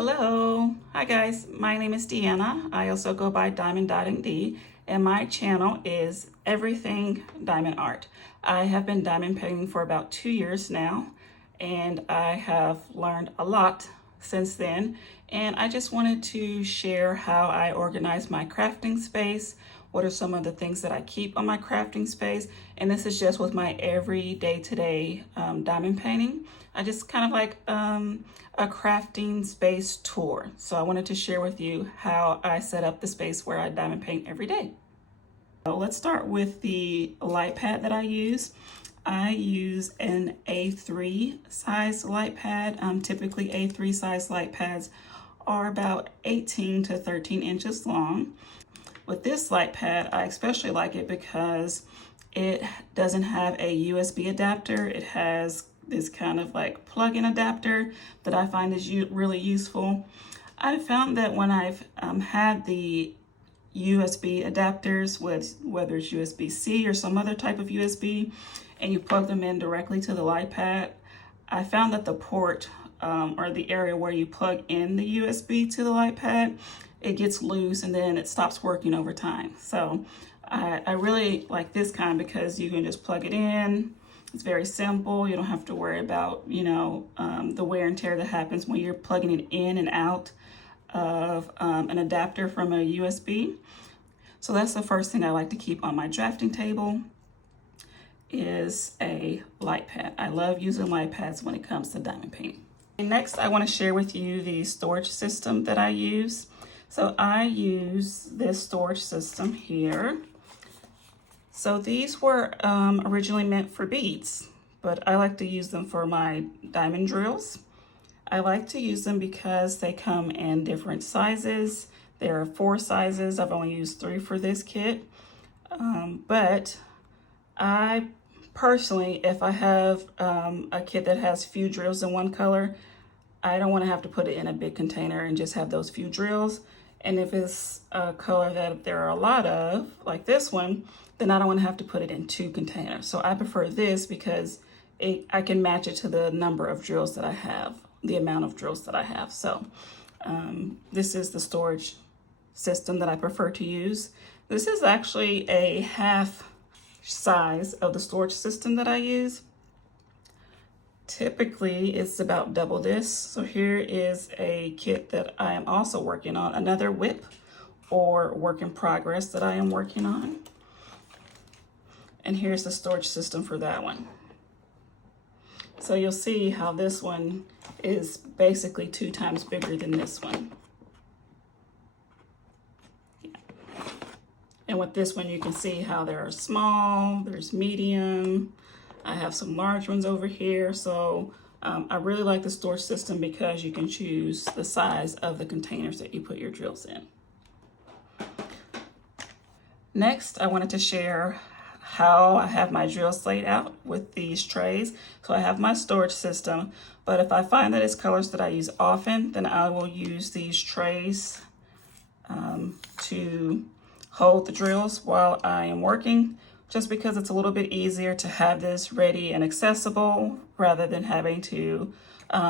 Hello. Hi guys, my name is Deanna. I also go by Diamond Dotting D, and my channel is Everything Diamond Art. I have been diamond painting for about 2 years now, and I have learned a lot since then. And I just wanted to share how I organize my crafting space. What are some of the things that I keep on my crafting space? And this is just with my everyday today diamond painting. I just kind of like a crafting space tour. So I wanted to share with you how I set up the space where I diamond paint every day. So let's start with the light pad that I use. I use an A3 size light pad. Typically A3 size light pads are about 18 to 13 inches long. With this light pad, I especially like it because it doesn't have a USB adapter. It has this kind of like plug-in adapter that I find is really useful. I found that when I've had the USB adapters, with whether it's USB-C or some other type of USB, and you plug them in directly to the light pad, I found that the port or the area where you plug in the USB to the light pad, it gets loose and then it stops working over time. So I really like this kind because you can just plug it in. It's very simple. You don't have to worry about, the wear and tear that happens when you're plugging it in and out of an adapter from a USB. So that's the first thing I like to keep on my drafting table is a light pad. I love using light pads when it comes to diamond painting. And next, I want to share with you the storage system that I use. So I use this storage system here. So these were originally meant for beads, but I like to use them for my diamond drills. I like to use them because they come in different sizes. There are 4 sizes. I've only used 3 for this kit. But I personally, if I have a kit that has few drills in one color, I don't want to have to put it in a big container and just have those few drills. And if it's a color that there are a lot of, like this one, then I don't want to have to put it in 2 containers. So I prefer this because I can match it to the number of drills that I have, the amount of drills that I have. So this is the storage system that I prefer to use. This is actually a half size of the storage system that I use. Typically, it's about double this. So here is a kit that I am also working on, another whip or work in progress that I am working on. And here's the storage system for that one. So you'll see how this one is basically 2 times bigger than this one. Yeah. And with this one, you can see how there are small, there's medium, I have some large ones over here. So I really like the storage system because you can choose the size of the containers that you put your drills in. Next, I wanted to share how I have my drills laid out with these trays. So I have my storage system, but if I find that it's colors that I use often, then I will use these trays to hold the drills while I am working, just because it's a little bit easier to have this ready and accessible rather than having to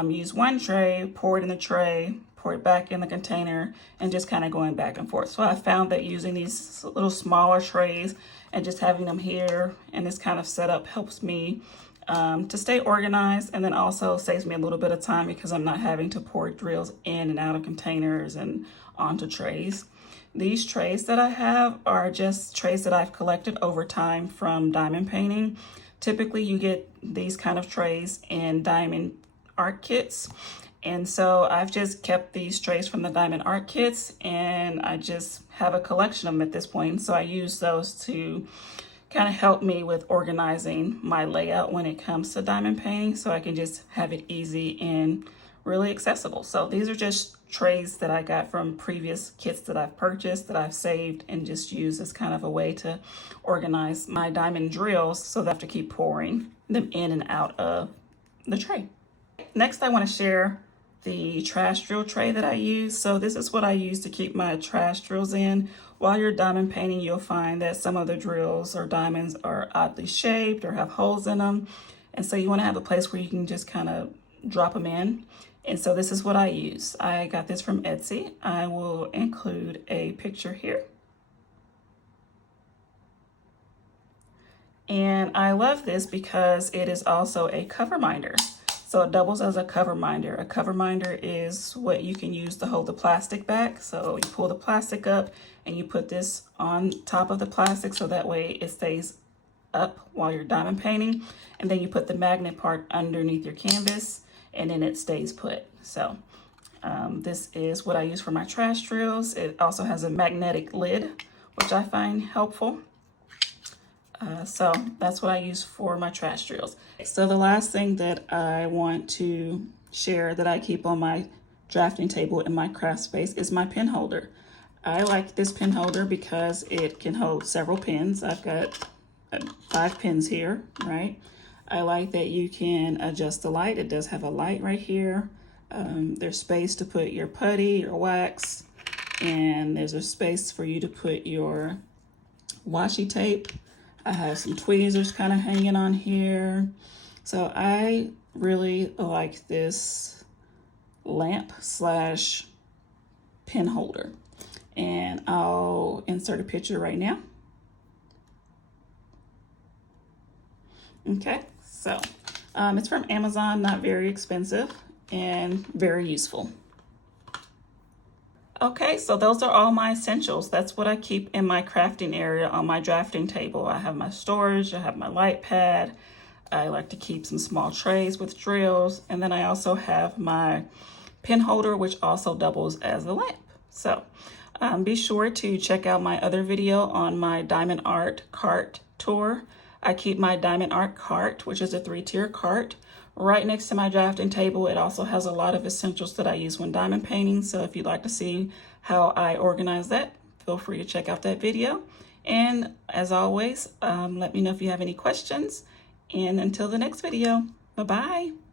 use one tray, pour it in the tray, pour it back in the container, and just kind of going back and forth. So I found that using these little smaller trays and just having them here and this kind of setup helps me to stay organized, and then also saves me a little bit of time because I'm not having to pour drills in and out of containers and onto trays. These trays that I have are just trays that I've collected over time from diamond painting. Typically you get these kind of trays in diamond art kits. And so I've just kept these trays from the diamond art kits, and I just have a collection of them at this point. So I use those to kind of help me with organizing my layout when it comes to diamond painting, so I can just have it easy and really accessible. So these are just trays that I got from previous kits that I've purchased, that I've saved, and just use as kind of a way to organize my diamond drills so that I have to keep pouring them in and out of the tray. Next, I want to share the trash drill tray that I use. So this is what I use to keep my trash drills in. While you're diamond painting, you'll find that some of the drills or diamonds are oddly shaped or have holes in them. And so you want to have a place where you can just kind of drop them in. And so this is what I use. I got this from Etsy. I will include a picture here. And I love this because it is also a cover minder. So it doubles as a cover minder. A cover minder is what you can use to hold the plastic back. So you pull the plastic up and you put this on top of the plastic so that way it stays up while you're diamond painting. And then you put the magnet part underneath your canvas and then it stays put. So this is what I use for my trash drills. It also has a magnetic lid, which I find helpful. So that's what I use for my trash drills. So the last thing that I want to share that I keep on my drafting table in my craft space is my pen holder. I like this pen holder because it can hold several pens. I've got 5 pens here, right? I like that you can adjust the light. It does have a light right here. There's space to put your putty, your wax, and there's a space for you to put your washi tape. I have some tweezers kind of hanging on here. So I really like this lamp slash pen holder. And I'll insert a picture right now. Okay, so it's from Amazon, not very expensive and very useful. Okay, so those are all my essentials. That's what I keep in my crafting area on my drafting table. I have my storage, I have my light pad. I like to keep some small trays with drills. And then I also have my pen holder, which also doubles as a lamp. So be sure to check out my other video on my diamond art cart tour. I keep my diamond art cart, which is a 3-tier cart, right next to my drafting table. It also has a lot of essentials that I use when diamond painting. So if you'd like to see how I organize that, feel free to check out that video. And as always, let me know if you have any questions. And until the next video, bye-bye.